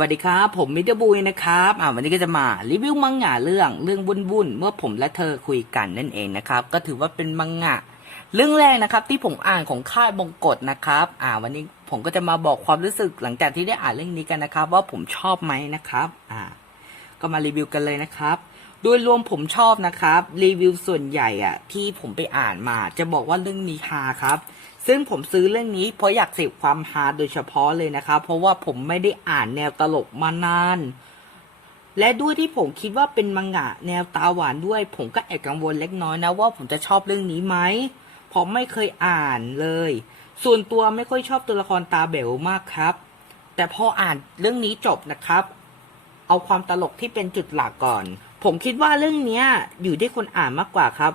วัสดีครับ ผมมิเตอร์บุยนะครับอ่าวันนี้ก็จะมารีวิวมังงะเรื่องเรื่องวุ่นๆเมื่อผมและเธอคุยกันนั่นเองนะครับ ก็ถือว่าเป็นมังงะเรื่องแรกนะครับ ที่ผมอ่านของค่ายบงกฎนะครับ อ่า วันนี้ผมก็จะมาบอกความรู้สึกหลังจากที่ได้อ่านเรื่องนี้กันนะครับ ว่าผมชอบไหมนะครับ อ่า ก็มารีวิวกันเลยนะครับ โดยรวมผมชอบนะครับรีวิวส่วนใหญ่อะที่ผมไปอ่านมา จะบอกว่าเรื่องนี้ฮาครับ ซึ่งผมซื้อเรื่องนี้เพราะอยากเสพความฮาโดยเฉพาะเลยนะครับเพราะว่าผมไม่ได้อ่านแนวตลกมานาน และด้วยที่ผมคิดว่าเป็นมังงะแนวตาหวานด้วย ผมก็แอบกังวลเล็กน้อยนะว่าผมจะชอบเรื่องนี้ไหมเพราะไม่เคยอ่านเลย ส่วนตัวไม่ค่อยชอบตัวละครตาเบลมากครับ แต่พออ่านเรื่องนี้จบนะครับ เอาความตลกที่เป็นจุดหลักก่อน ผมคิดว่าเรื่องนี้อยู่ที่คนอ่านมากกว่าครับ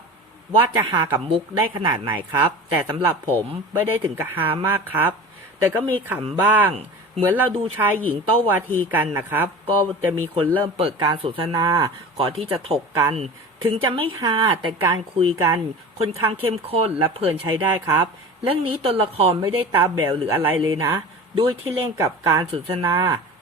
ว่าจะฮากับมุกได้ขนาดไหนครับ แต่สำหรับผมไม่ได้ถึงกับฮามากครับ แต่ก็มีขำบ้าง เหมือนเราดูชายหญิงโต้วาทีกันนะครับ ก็จะมีคนเริ่มเปิดการสนทนาก่อนที่จะถกกัน ถึงจะไม่ฮาแต่การคุยกันค่อนข้างเข้มข้นและเพลินใช้ได้ครับ เรื่องนี้ตัวละครไม่ได้ตาแบวหรืออะไรเลยนะ ด้วยที่เล่นกับการสนทนา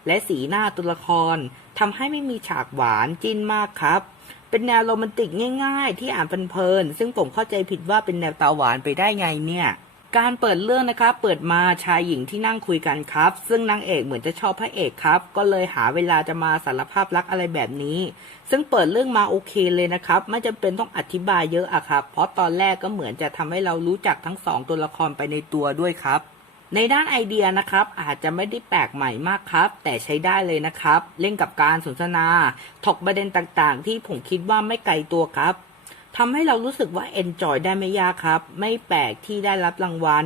และสีหน้าตัวละครทำให้ไม่มีฉากหวานจิ้นมากครับ เป็นแนวโรแมนติกง่าย ๆ ที่อ่านเพลินๆซึ่งผมเข้าใจผิดว่าเป็นแนวตาหวานไปได้ไงเนี่ยการเปิดเรื่องนะครับเปิดมาชายหญิงที่นั่งคุยกันครับ ซึ่งนางเอกเหมือนจะชอบพระเอกครับ ก็เลยหาเวลาจะมาสารภาพรักอะไรแบบนี้ ซึ่งเปิดเรื่องมาโอเคเลยนะครับ ไม่จำเป็นต้องอธิบายเยอะอะครับ เพราะตอนแรกก็เหมือนจะทำให้เรารู้จักทั้งสองตัวละครไปในตัวด้วยครับ ในด้านไอเดียนะครับอาจจะไม่ได้แปลกใหม่มากครับ แต่ใช้ได้เลยนะครับ เล่นกับการสนทนา ถกประเด็นต่างๆ ที่ผมคิดว่าไม่ไกลตัวครับทำให้เรารู้สึกว่าเอนจอยได้ไม่ยากครับ ไม่แปลกที่ได้รับรางวัล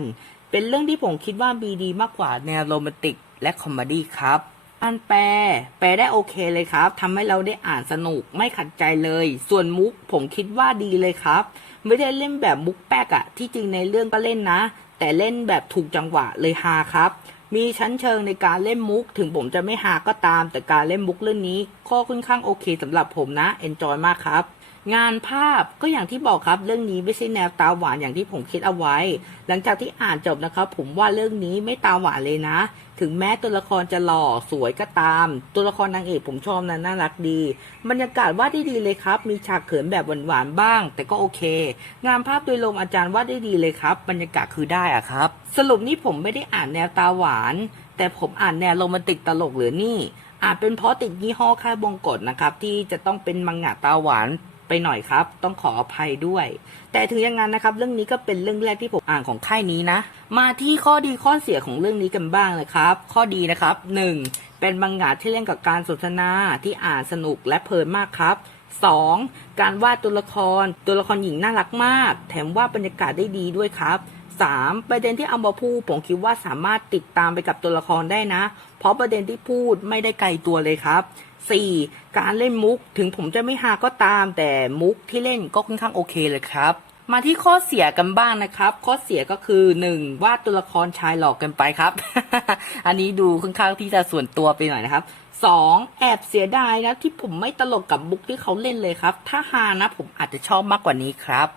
เป็นเรื่องที่ผมคิดว่ามีดีมากกว่าแนวโรแมนติกและคอมเมดี้ครับอันแปล แปลได้โอเคเลยครับทำให้เราได้อ่านสนุกไม่ขัดใจเลย ส่วนมุกผมคิดว่าดีเลยครับ ไม่ได้เล่นแบบมุกแป๊กอะที่จริงในเรื่องก็เล่นนะ แต่เล่นแบบถูกจังหวะเลยฮาครับ มีชั้นเชิงในการเล่นมุก ถึงผมจะไม่ฮาก็ตาม แต่การเล่นมุกเรื่องนี้ก็ค่อนข้างโอเคสำหรับผมนะเอนจอยมากครับ งานภาพก็อย่างที่บอกครับ เรื่องนี้ไม่ใช่แนวตาหวานอย่างที่ผมคิดเอาไว้ หลังจากที่อ่านจบนะครับ ผมว่าเรื่องนี้ไม่ตาหวานเลยนะ ถึงแม้ตัวละครจะหล่อสวยก็ตาม ตัวละครนางเอกผมชอบนะน่ารักดีบรรยากาศวาดได้ดีเลยครับ มีฉากเขินแบบหวานๆบ้าง แต่ก็โอเค งานภาพโดยรวมอาจารย์วาดได้ดีเลยครับ บรรยากาศคือได้อะครับ สรุปนี่ผมไม่ได้อ่านแนวตาหวาน แต่ผมอ่านแนวโรแมนติกตลกหรือนี่อาจเป็นเพราะติดยี่ห้อค่ายบงกฎนะครับ ที่จะต้องเป็นมังงะตาหวาน ไปหน่อยครับ ต้องขออภัยด้วย แต่ถึงอย่างนั้นนะครับ เรื่องนี้ก็เป็นเรื่องแรกที่ผมอ่านของค่ายนี้นะ มาที่ข้อดีข้อเสียของเรื่องนี้กันบ้างเลยครับ ข้อดีนะครับ 1. เป็นบังงาที่เล่นกับการสนทนาที่อ่านสนุกและเพลินมากครับ 2. การวาดตัวละคร ตัวละครหญิงน่ารักมาก แถมวาดบรรยากาศได้ดีด้วยครับ 3. ประเด็นที่เอามาพูดผมคิดว่าสามารถติดตามไปกับตัวละครได้นะ เพราะประเด็นที่พูดไม่ได้ไกลตัวเลยครับ 4. การเล่นมุกถึงผมจะไม่ฮาก็ตาม แต่มุกที่เล่นก็ค่อนข้างโอเคเลยครับ มาที่ข้อเสียกันบ้างนะครับ ข้อเสียก็คือ 1. วาดตัวละครชายหลอกกันไปครับ อันนี้ดูค่อนข้างที่จะส่วนตัวไปหน่อยนะครับ 2. แอบเสียดายนะที่ผมไม่ตลกกับมุกที่เขาเล่นเลยครับ ถ้าฮานะผมอาจจะชอบมากกว่านี้ครับ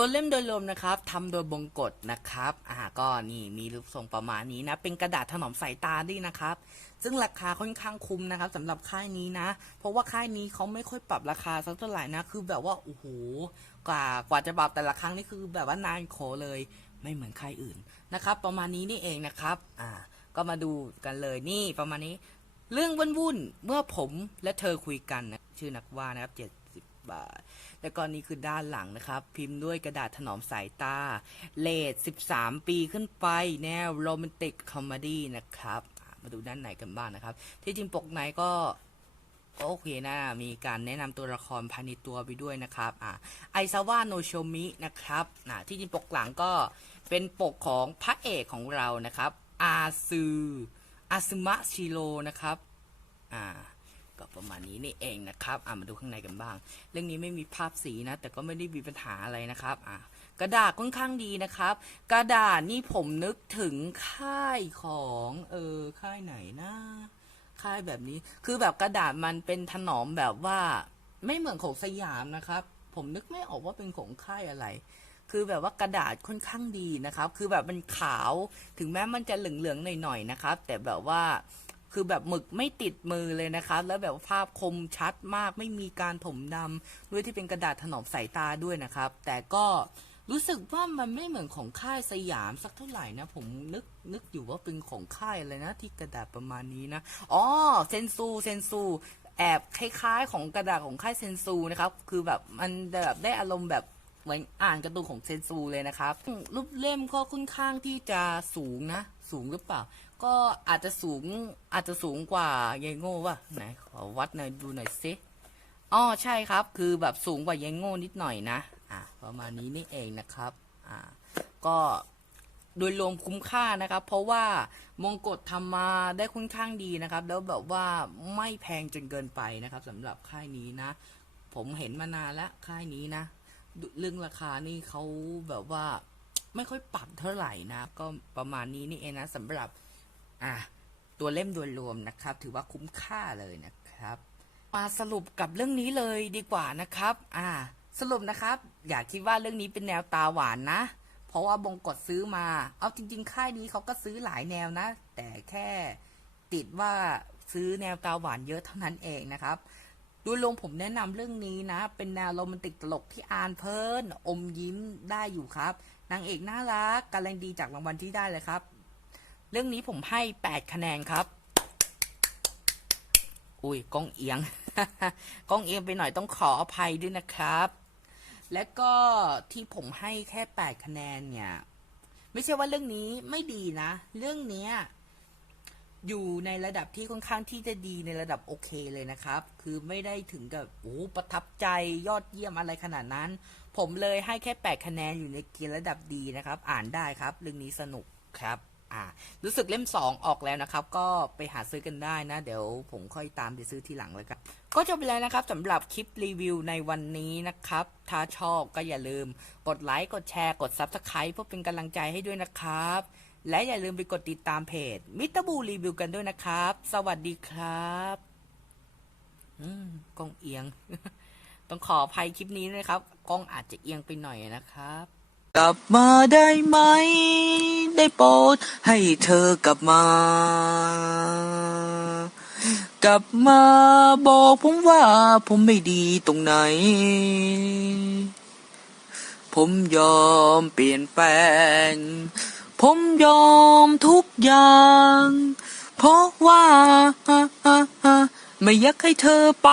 ตัวเล่มโดยรวมนะครับทำโดยบงกฎนะครับอ่าก็นี่มีรูปทรงประมาณนี้นะ เป็นกระดาษถนอมสายตาด้วยนะครับ ซึ่งราคาค่อนข้างคุ้มนะครับสำหรับค่ายนี้นะ เพราะว่าค่ายนี้เขาไม่ค่อยปรับราคาสักเท่าไหร่นะ คือแบบว่าโอ้โหกว่ากว่าจะปรับแต่ละครั้งนี่คือแบบว่านานขเลยไม่เหมือนค่ายอื่นนะครับ ประมาณนี้นี่เองนะครับอ่าก็มาดูกันเลยนี่ประมาณนี้ เรื่องวุ่นๆเมื่อผมและเธอคุยกันนะชื่อนักว่านะครับเจ็ด บาท แล้วก็นี่คือด้านหลังนะครับ พิมพ์ด้วยกระดาษถนอมสายตาเลท13 ปีขึ้นไป แนวโรแมนติกคอมเมดี้นะครับมาดูด้านไหนกันบ้างนะครับ ที่จริงปกไหนก็โอเคนะ มีการแนะนำตัวละครภายในตัวไปด้วยนะครับ อะไอซาวะโนโชมินะครับอะที่จริงปกหลังก็เป็นปกของพระเอกของเรานะครับ อาซึอาซึมะชิโรนะครับ อ่า ก็ประมาณนี้นี่เองนะครับอ่ามาดูข้างในกันบ้าง เรื่องนี้ไม่มีภาพสีนะ แต่ก็ไม่ได้มีปัญหาอะไรนะครับอ่ากระดาษค่อนข้างดีนะครับ กระดาษนี่ผมนึกถึงค่ายของเออค่ายไหนนะค่ายแบบนี้ คือแบบกระดาษมันเป็นถนอมแบบว่าไม่เหมือนของสยามนะครับ ผมนึกไม่ออกว่าเป็นของค่ายอะไร คือแบบว่ากระดาษค่อนข้างดีนะครับ คือแบบมันขาว ถึงแม้มันจะเหลืองๆหน่อยๆนะครับ แต่แบบว่า คือแบบหมึกไม่ติดมือเลยนะครับแล้วแบบภาพคมชัดมากไม่มีการถมดำด้วยที่เป็นกระดาษถนอมสายตาด้วยนะครับ แต่ก็รู้สึกว่ามันไม่เหมือนของค่ายสยามสักเท่าไหร่นะ ผมนึกนึกอยู่ว่าเป็นของค่ายอะไรนะ ที่กระดาษประมาณนี้นะอ๋อเซนซูเซนซูแอบคล้ายๆ ของกระดาษของค่ายเซนซูนะครับ คือแบบมันแบบได้อารมณ์แบบเหมือนอ่านการ์ตูนของเซนซูเลยนะครับรูปเล่มก็ค่อนข้างที่จะสูงนะ สูงหรือเปล่า ก็อาจจะสูงอาจจะสูงกว่ายายโง่ป่ะไหนขอวัดหน่อยดูหน่อยสิอ๋อใช่ครับ คือแบบสูงกว่ายายโง่นิดหน่อยนะอะประมาณนี้นี่เองนะครับอ่าก็โดยรวมคุ้มค่านะครับ เพราะว่ามงกฎทำมาได้ค่อนข้างดีนะครับ แล้วแบบว่าไม่แพงจนเกินไปนะครับสำหรับค่ายนี้นะ ผมเห็นมานานแล้วค่ายนี้นะ เรื่องราคานี่เขาแบบว่าไม่ค่อยปรับเท่าไหร่นะ ก็ประมาณนี้นี่เองนะสำหรับ อะตัวเล่มโดยรวมนะครับ ถือว่าคุ้มค่าเลยนะครับ มาสรุปกับเรื่องนี้เลยดีกว่านะครับ อ่า สรุปนะครับ อย่าคิดว่าเรื่องนี้เป็นแนวตาหวานนะ เพราะว่าบงกฎซื้อมา เอาจริง ๆ ค่ายนี้เขาก็ซื้อหลายแนวนะ แต่แค่ติดว่าซื้อแนวตาหวานเยอะเท่านั้นเองนะครับโดยรวมผมแนะนำเรื่องนี้นะ เป็นแนวโรแมนติกตลกที่อ่านเพลิน อมยิ้มได้อยู่ครับ นางเอกน่ารักการันดีจากรางวัลที่ได้เลยครับ เรื่องนี้ผมให้ 8 คะแนนครับ อุ้ยกล้องเอียง กล้องเอียงไปหน่อยต้องขออภัยด้วยนะครับ และก็ที่ผมให้แค่ 8 คะแนนเนี่ย ไม่ใช่ว่าเรื่องนี้ไม่ดีนะ เรื่องนี้อยู่ในระดับที่ค่อนข้างที่จะดีในระดับโอเคเลยนะครับ คือไม่ได้ถึงกับโอ้ประทับใจยอดเยี่ยมอะไรขนาดนั้น ผมเลยให้แค่ 8 คะแนนอยู่ในเกณฑ์ระดับดีนะครับ อ่านได้ครับ เรื่องนี้สนุกครับ อ่ารู้สึกเล่ม 2 ออกแล้วนะครับ ก็ไปหาซื้อกันได้นะ เดี๋ยวผมค่อยตามไปซื้อทีหลังเลยครับ ก็จบไปแล้วนะครับสำหรับคลิปรีวิวในวันนี้นะครับ ถ้าชอบก็อย่าลืมกดไลค์ กดแชร์ กด Subscribe เพื่อเป็นกำลังใจให้ด้วยนะครับ และอย่าลืมไปกดติดตามเพจมิตรบูรีวิวกันด้วยนะครับ สวัสดีครับอืมกล้องเอียง ต้องขออภัยคลิปนี้ด้วยครับกล้องอาจจะเอียงไปหน่อยนะครับ กลับมาได้ไหม ได้โปรดให้เธอกลับมา กลับมาบอกผมว่าผมไม่ดีตรงไหน ผมยอมเปลี่ยนแปลง ผมยอมทุกอย่าง เพราะว่า ไม่อยากให้เธอไป